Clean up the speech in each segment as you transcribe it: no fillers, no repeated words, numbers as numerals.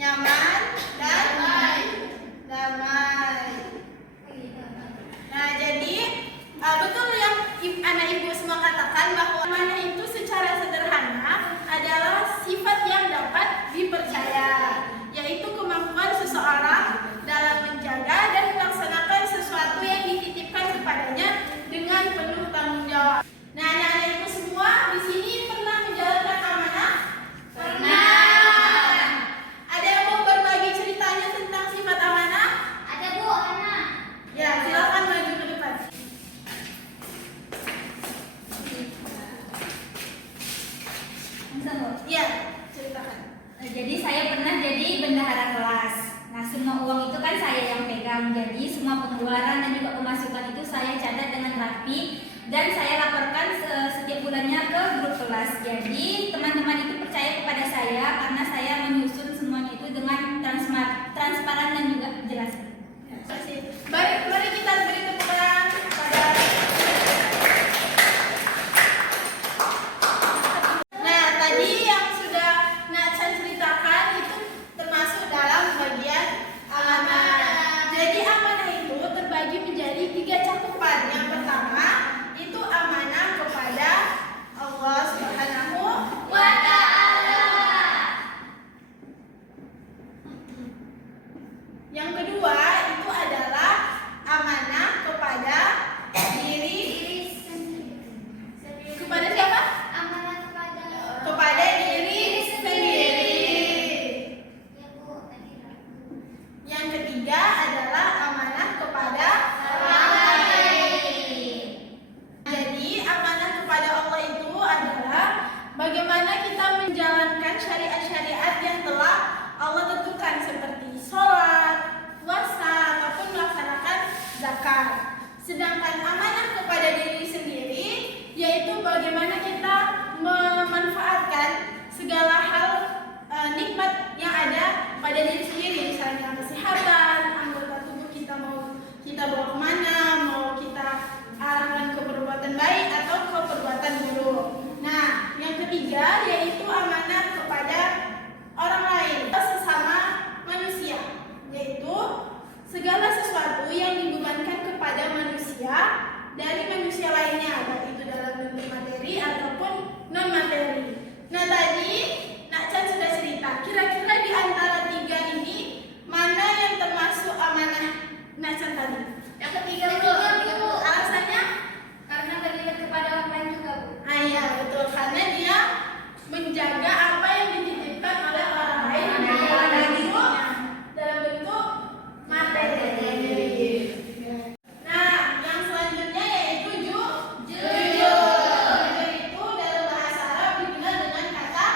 nyaman, dan damai. Nah, jadi betul yang anak ibu semua katakan bahwa amanah itu secara sederhana adalah sifat yang dapat dipercaya, yaitu kemampuan seseorang dalam menjaga dan melaksanakan sesuatu yang dititipkan kepadanya dengan penuh tanggung jawab. Nah, anak-anak ibu semua di sini pernah menjalankan amanah? Pernah. Ada yang mau berbagi ceritanya tentang sifat amanah? Ada Bu, Ana. Ya, silakan maju ke depan. Iya, ceritakan. Jadi saya pernah jadi bendahara kelas. Nah, semua uang itu kan saya yang pegang. Jadi semua pengeluaran dan juga pemasukan itu saya catat dengan rapi dan saya laporkan setiap bulannya ke grup kelas. Jadi teman-teman itu percaya kepada saya karena saya menyusun semuanya itu dengan transparan dan juga jelas. Terima kasih. Baik, mari kita beri tepuk tangan kepada. Nah, tadi yang sudah Natsan ceritakan itu termasuk dalam bagian amanah. Jadi amanah itu terbagi menjadi 3 cakupan. Yang pertama itu amanah kepada Allah Subhanahu wa Ta'ala. Yang kedua itu adalah amanah kepada diri sendiri. Kepada siapa? Amanah Kepada diri sendiri. Ya Bu, tadi. Yang ketiga adalah amanah kepada Orang lain. Jadi amanah kepada Allah itu adalah bagaimana kita menjalankan syariat-syariat yang telah Allah tentukan seperti sholat, puasa, ataupun melaksanakan zakat. Sedangkan amanah kepada diri sendiri yaitu bagaimana kita memanfaatkan segala hal nikmat yang ada pada diri sendiri, misalnya kesehatan, anggota tubuh kita mau kita bawa kemana, mau kita arahkan ke perbuatan baik atau ke perbuatan buruk. Nah, yang ketiga yaitu amanah kepada orang lain, sesama manusia, yaitu segala sesuatu yang dibebankan kepada manusia dari manusia lainnya, baik itu dalam bentuk materi ataupun non materi. Nah, tadi Nakcan sudah cerita, kira-kira di antara 3 ini mana yang termasuk amanah Nakcan tadi? Yang ketiga Bu. Alasannya? Karena berlibat kepada orang lain juga Bu. Iya, betul, karena dia menjaga apa yang dititipkan oleh orang lain dalam bentuk materi. Nah, yang selanjutnya yaitu jujur. Jujur itu dalam bahasa Arab dikenal dengan kata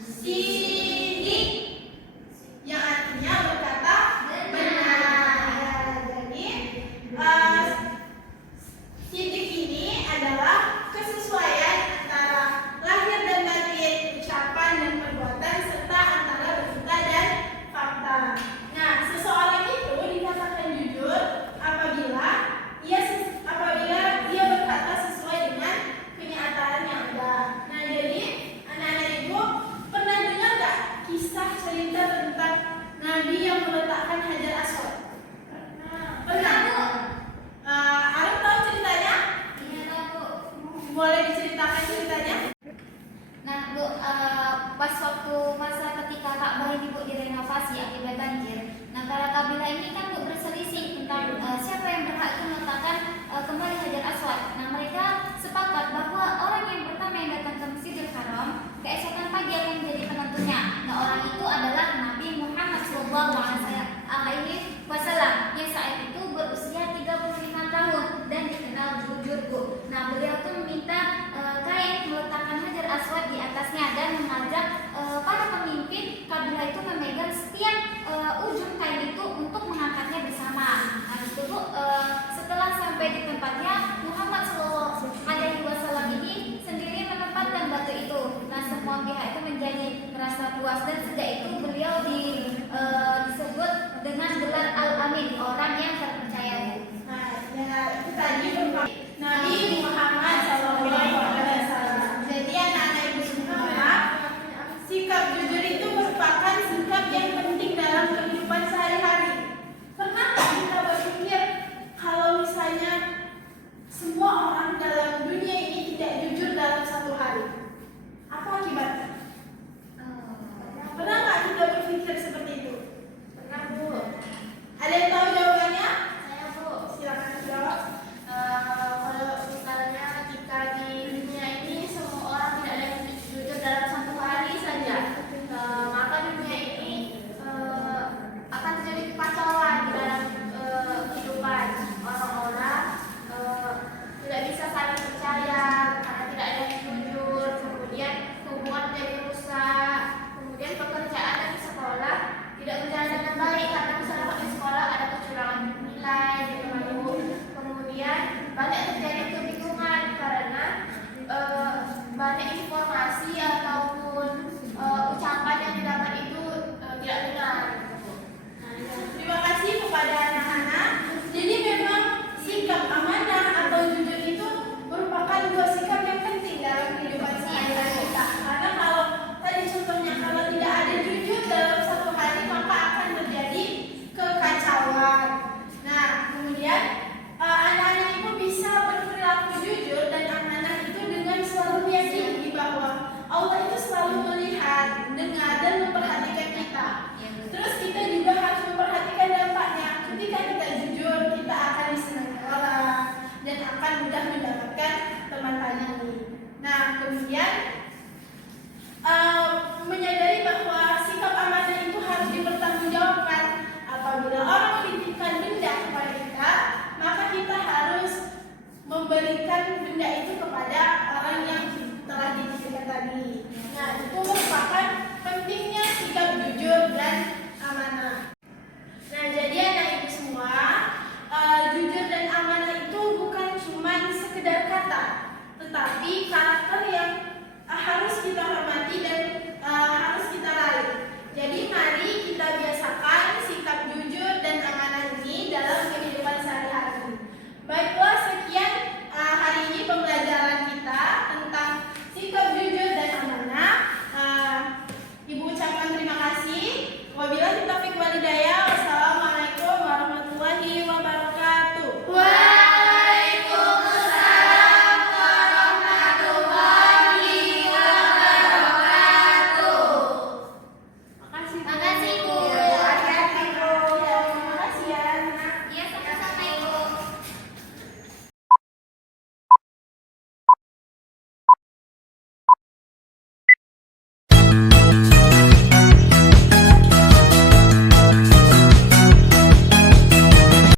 sidik, yang artinya berkata benar. Jadi sidik ini adalah kesesuaian antara lahir dan batin, ucapan dan perbuatan, serta antara berita dan fakta. Nah, seseorang itu dikatakan jujur apabila dia berkata sesuai dengan kenyataan yang ada. Nah, jadi anak-anak ibu pernah dengar gak kisah cerita tentang Nabi yang meletakkan Hajar Aswad? Pernah Bu? Arif tahu ceritanya? Iya Bu. Boleh diceritakan ceritanya? Nah Bu, pas waktu masa ketika Ka'bah ini Bu direnovasi akibat banjir. Nah, para kabilah ini kan Bu berselisih tentang siapa yang berhak itu meletakkan kembali Hajar Aswad. Nah, mereka sepakat bahwa orang yang pertama yang datang ke Masjidil Haram keesokan pagi akan menjadi penentunya. Nah, orang itu adalah Nabi Muhammad SAW yang saat itu berusia 35 tahun dan dikenal jujur Bu. Nah, beliau tuh meminta kain meletakkan Hajar Aswad di atasnya dan mengajak para pemimpin kabilah itu memegang setiap ujung